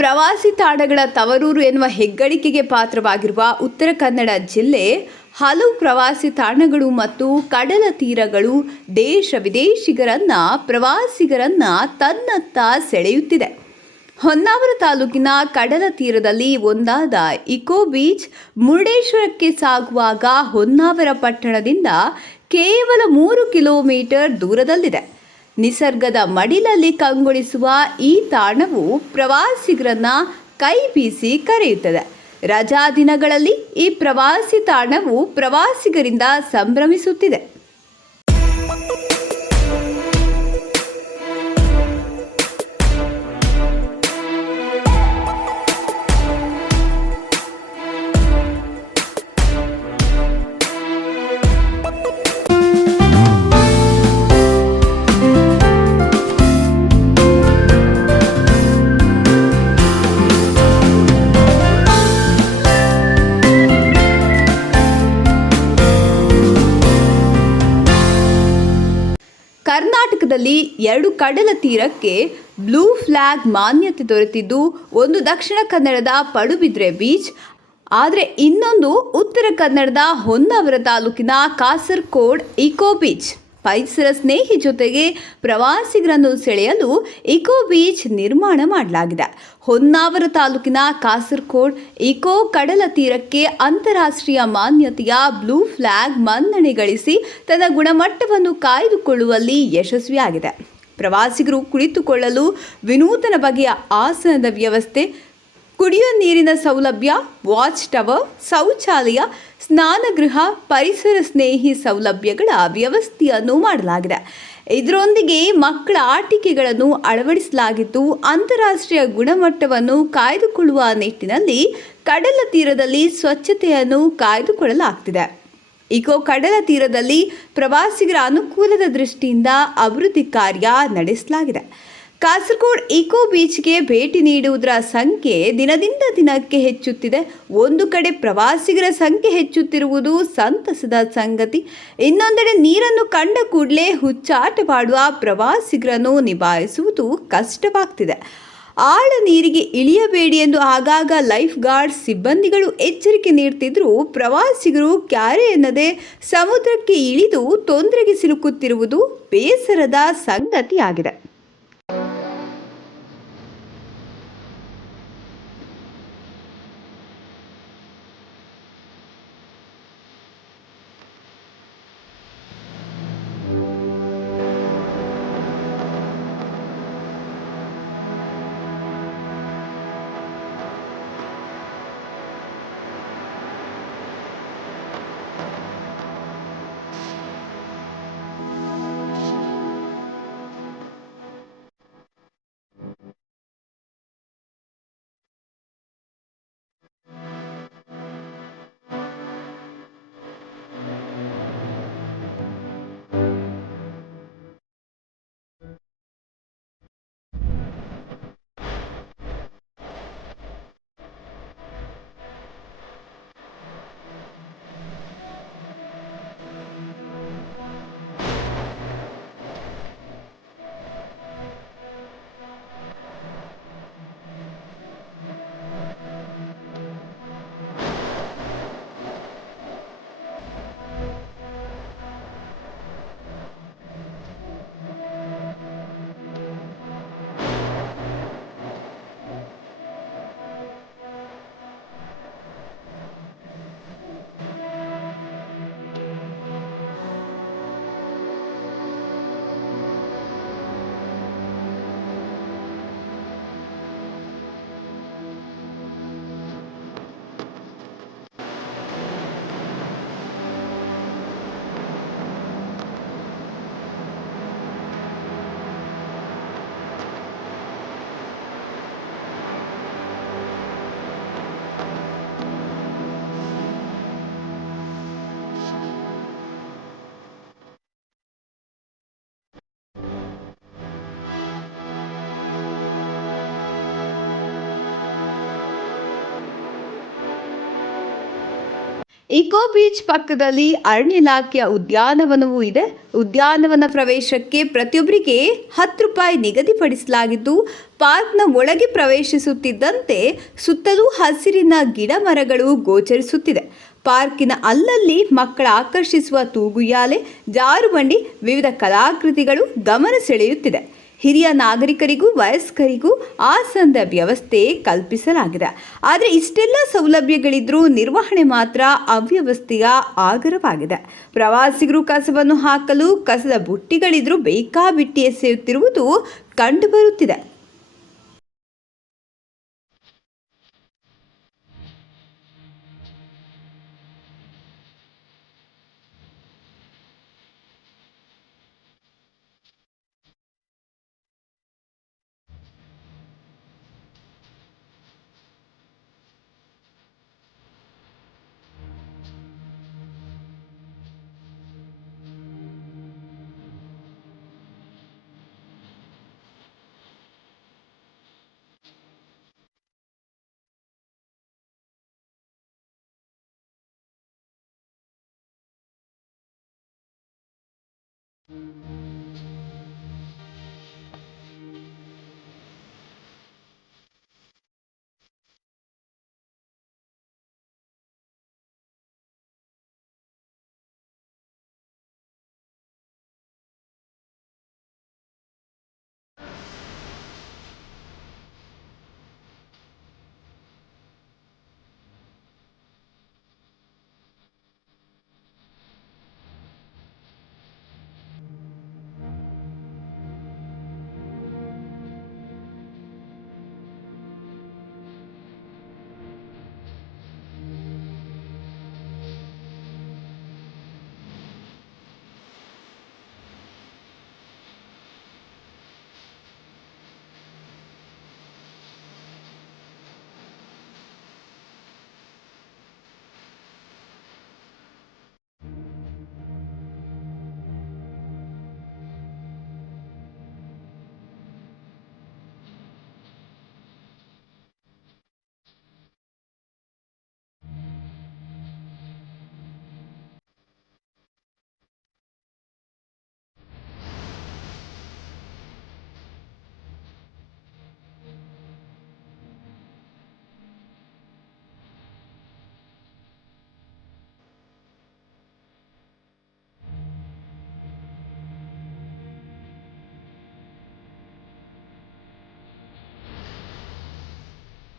ಪ್ರವಾಸಿ ತಾಣಗಳ ತವರೂರು ಎನ್ನುವ ಹೆಗ್ಗಳಿಕೆಗೆ ಪಾತ್ರವಾಗಿರುವ ಉತ್ತರ ಕನ್ನಡ ಜಿಲ್ಲೆ ಹಲವು ಪ್ರವಾಸಿ ತಾಣಗಳು ಮತ್ತು ಕಡಲ ತೀರಗಳು ದೇಶ ಪ್ರವಾಸಿಗರನ್ನ ತನ್ನತ್ತ ಸೆಳೆಯುತ್ತಿದೆ. ಹೊನ್ನಾವರ ತಾಲೂಕಿನ ಕಡಲ ತೀರದಲ್ಲಿ ಒಂದಾದ ಇಕೋ ಬೀಚ್ ಮುರುಡೇಶ್ವರಕ್ಕೆ ಸಾಗುವಾಗ ಹೊನ್ನಾವರ ಪಟ್ಟಣದಿಂದ ಕೇವಲ 3 ಕಿಲೋಮೀಟರ್ ದೂರದಲ್ಲಿದೆ. ನಿಸರ್ಗದ ಮಡಿಲಲ್ಲಿ ಕಂಗೊಳಿಸುವ ಈ ತಾಣವು ಪ್ರವಾಸಿಗರನ್ನ ಕೈ ಬೀಸಿ ಕರೆಯುತ್ತದೆ. ರಜಾ ದಿನಗಳಲ್ಲಿ ಈ ಪ್ರವಾಸಿ ತಾಣವು ಪ್ರವಾಸಿಗರಿಂದ ಸಂಭ್ರಮಿಸುತ್ತಿದೆ. ಕರ್ನಾಟಕದಲ್ಲಿ 2 ಕಡಲ ತೀರಕ್ಕೆ ಬ್ಲೂ ಫ್ಲಾಗ್ ಮಾನ್ಯತೆ ದೊರೆತಿದ್ದು, ಒಂದು ದಕ್ಷಿಣ ಕನ್ನಡದ ಪಡುಬಿದ್ರೆ ಬೀಚ್, ಆದರೆ ಇನ್ನೊಂದು ಉತ್ತರ ಕನ್ನಡದ ಹೊನ್ನಾವರ ತಾಲೂಕಿನ ಕಾಸರಕೋಡ್ ಇಕೋ ಬೀಚ್. ಪರಿಸರ ಸ್ನೇಹಿ ಜೊತೆಗೆ ಪ್ರವಾಸಿಗರನ್ನು ಸೆಳೆಯಲು ಇಕೋ ಬೀಚ್ ನಿರ್ಮಾಣ ಮಾಡಲಾಗಿದೆ. ಹೊನ್ನಾವರ ತಾಲೂಕಿನ ಕಾಸರಕೋಡ್ ಇಕೋ ಕಡಲ ತೀರಕ್ಕೆ ಅಂತಾರಾಷ್ಟ್ರೀಯ ಮಾನ್ಯತೆಯ ಬ್ಲೂ ಫ್ಲಾಗ್ ಮನ್ನಣೆ ಗಳಿಸಿ ತನ್ನ ಗುಣಮಟ್ಟವನ್ನು ಕಾಯ್ದುಕೊಳ್ಳುವಲ್ಲಿ ಯಶಸ್ವಿಯಾಗಿದೆ. ಪ್ರವಾಸಿಗರು ಕುಳಿತುಕೊಳ್ಳಲು ವಿನೂತನ ಬಗೆಯ ಆಸನದ ವ್ಯವಸ್ಥೆ, ಕುಡಿಯುವ ನೀರಿನ ಸೌಲಭ್ಯ, ವಾಚ್ ಟವರ್, ಶೌಚಾಲಯ, ಸ್ನಾನಗೃಹ, ಪರಿಸರ ಸ್ನೇಹಿ ಸೌಲಭ್ಯಗಳ ವ್ಯವಸ್ಥೆಯನ್ನು ಮಾಡಲಾಗಿದೆ. ಇದರೊಂದಿಗೆ ಮಕ್ಕಳ ಆಟಿಕೆಗಳನ್ನು ಅಳವಡಿಸಲಾಗಿದ್ದು, ಅಂತಾರಾಷ್ಟ್ರೀಯ ಗುಣಮಟ್ಟವನ್ನು ಕಾಯ್ದುಕೊಳ್ಳುವ ನಿಟ್ಟಿನಲ್ಲಿ ಕಡಲ ತೀರದಲ್ಲಿ ಸ್ವಚ್ಛತೆಯನ್ನು ಕಾಯ್ದುಕೊಳ್ಳಲಾಗುತ್ತಿದೆ. ಇಕೋ ಕಡಲ ತೀರದಲ್ಲಿ ಪ್ರವಾಸಿಗರ ಅನುಕೂಲದ ದೃಷ್ಟಿಯಿಂದ ಅಭಿವೃದ್ಧಿ ಕಾರ್ಯ ನಡೆಸಲಾಗಿದೆ. ಕಾಸರಕೋಡ್ ಇಕೋ ಬೀಚ್ಗೆ ಭೇಟಿ ನೀಡುವುದರ ಸಂಖ್ಯೆ ದಿನದಿಂದ ದಿನಕ್ಕೆ ಹೆಚ್ಚುತ್ತಿದೆ. ಒಂದು ಕಡೆ ಪ್ರವಾಸಿಗರ ಸಂಖ್ಯೆ ಹೆಚ್ಚುತ್ತಿರುವುದು ಸಂತಸದ ಸಂಗತಿ. ಇನ್ನೊಂದೆಡೆ ನೀರನ್ನು ಕಂಡ ಕೂಡಲೇ ಹುಚ್ಚಾಟವಾಡುವ ಪ್ರವಾಸಿಗರನ್ನು ನಿಭಾಯಿಸುವುದು ಕಷ್ಟವಾಗ್ತಿದೆ. ಆಳ ನೀರಿಗೆ ಇಳಿಯಬೇಡಿ ಎಂದು ಆಗಾಗ ಲೈಫ್ ಗಾರ್ಡ್ ಸಿಬ್ಬಂದಿಗಳು ಎಚ್ಚರಿಕೆ ನೀಡುತ್ತಿದ್ದರೂ ಪ್ರವಾಸಿಗರು ಕ್ಯಾರೆ ಎನ್ನದೆ ಸಮುದ್ರಕ್ಕೆ ಇಳಿದು ತೊಂದರೆಗೆ ಸಿಲುಕುತ್ತಿರುವುದು ಬೇಸರದ ಸಂಗತಿಯಾಗಿದೆ. ಇಕೋ ಬೀಚ್ ಪಕ್ಕದಲ್ಲಿ ಅರಣ್ಯ ಇಲಾಖೆಯ ಉದ್ಯಾನವನವೂ ಇದೆ. ಉದ್ಯಾನವನ ಪ್ರವೇಶಕ್ಕೆ ಪ್ರತಿಯೊಬ್ಬರಿಗೆ 10 ರೂಪಾಯಿ ನಿಗದಿಪಡಿಸಲಾಗಿದ್ದು, ಪಾರ್ಕ್ನ ಒಳಗೆ ಪ್ರವೇಶಿಸುತ್ತಿದ್ದಂತೆ ಸುತ್ತಲೂ ಹಸಿರಿನ ಗಿಡ ಮರಗಳು ಗೋಚರಿಸುತ್ತಿದೆ. ಪಾರ್ಕಿನ ಅಲ್ಲಲ್ಲಿ ಮಕ್ಕಳ ಆಕರ್ಷಿಸುವ ತೂಗುಯ್ಯಾಲೆ, ಜಾರುಬಂಡಿ, ವಿವಿಧ ಕಲಾಕೃತಿಗಳು ಗಮನ ಸೆಳೆಯುತ್ತಿದೆ. ಹಿರಿಯ ನಾಗರಿಕರಿಗೂ ವಯಸ್ಕರಿಗೂ ಆಸನದ ವ್ಯವಸ್ಥೆ ಕಲ್ಪಿಸಲಾಗಿದೆ. ಆದರೆ ಇಷ್ಟೆಲ್ಲ ಸೌಲಭ್ಯಗಳಿದ್ರೂ ನಿರ್ವಹಣೆ ಮಾತ್ರ ಅವ್ಯವಸ್ಥೆಯ ಆಗರವಾಗಿದೆ. ಪ್ರವಾಸಿಗರು ಕಸವನ್ನು ಹಾಕಲು ಕಸದ ಬುಟ್ಟಿಗಳಿದ್ರೂ ಬೇಕಾಬಿಟ್ಟಿ ಎಸೆಯುತ್ತಿರುವುದು ಕಂಡುಬರುತ್ತಿದೆ.